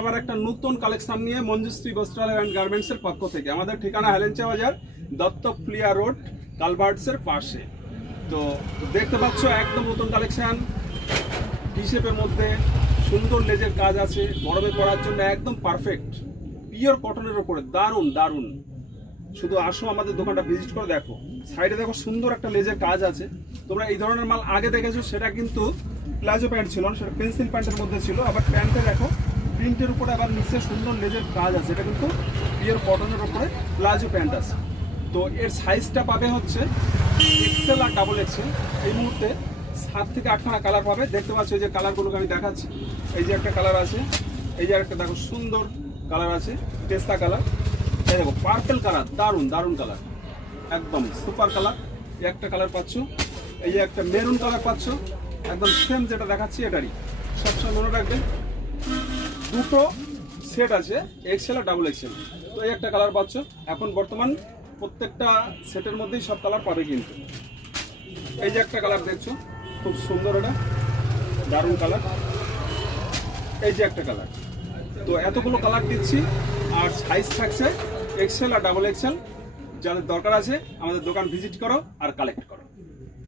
আবার একটা নতুন কালেকশন নিয়ে মঞ্জুশ্রী বস্ত্রালয় অ্যান্ড গার্মেন্টসের পক্ষ থেকে। আমাদের ঠিকানা হেলেঞ্চা বাজার, দত্তপ্লিয়া রোড, কালভার্টসের পাশে। তো দেখতে পাচ্ছ একদম নতুন কালেকশন, টি শেপের মধ্যে সুন্দর লেজের কাজ আছে, গরমে পরার জন্য একদম পারফেক্ট, পিওর কটনের ওপরে দারুণ দারুণ। শুধু আসো আমাদের দোকানটা ভিজিট করে দেখো। সাইডে দেখো সুন্দর একটা লেজের কাজ আছে। তোমরা এই ধরনের মাল আগে দেখেছো, সেটা কিন্তু প্লাজো প্যান্ট ছিল না, সেটা পেন্সিল প্যান্টের মধ্যে ছিল। আবার প্যান্টে দেখো প্রিন্টের উপরে আবার নিচে সুন্দর লেজের কাজ আছে, এটা কিন্তু পিওর কটনের উপরে প্লাজো প্যান্ট আছে। তো এর সাইজটা পাবে হচ্ছে এক্সেল আর ডাবল এক্সেল। এই মুহূর্তে 7 থেকে 8খানা কালার পাবে। দেখতে পাচ্ছ এই যে কালারগুলোকে আমি দেখাচ্ছি। এই যে একটা কালার আছে, এই যে একটা দেখো সুন্দর কালার আছে, পেস্তা কালার। এই দেখো পার্পল কালার, দারুণ দারুণ কালার, একদম সুপার কালার। একটা কালার পাচ্ছ, এই যে একটা মেরুন কালার পাচ্ছ, একদম সেম যেটা দেখাচ্ছি এটারই। সবসময় মনে রাখবেন দুটো সেট আছে, এক্সেল আর ডাবল এক্সেল। তো এই একটা কালার পাচ্ছ। এখন বর্তমান প্রত্যেকটা সেটের মধ্যেই সব কালার পাবে কিন্তু। এই যে একটা কালার দেখছো, খুব সুন্দর, এটা দারুণ কালার। এই যে একটা কালার। তো এতগুলো কালার দিচ্ছি, আর সাইজ থাকছে এক্সেল আর ডাবল এক্সেল। যাদের দরকার আছে আমাদের দোকান ভিজিট করো আর কালেক্ট করো।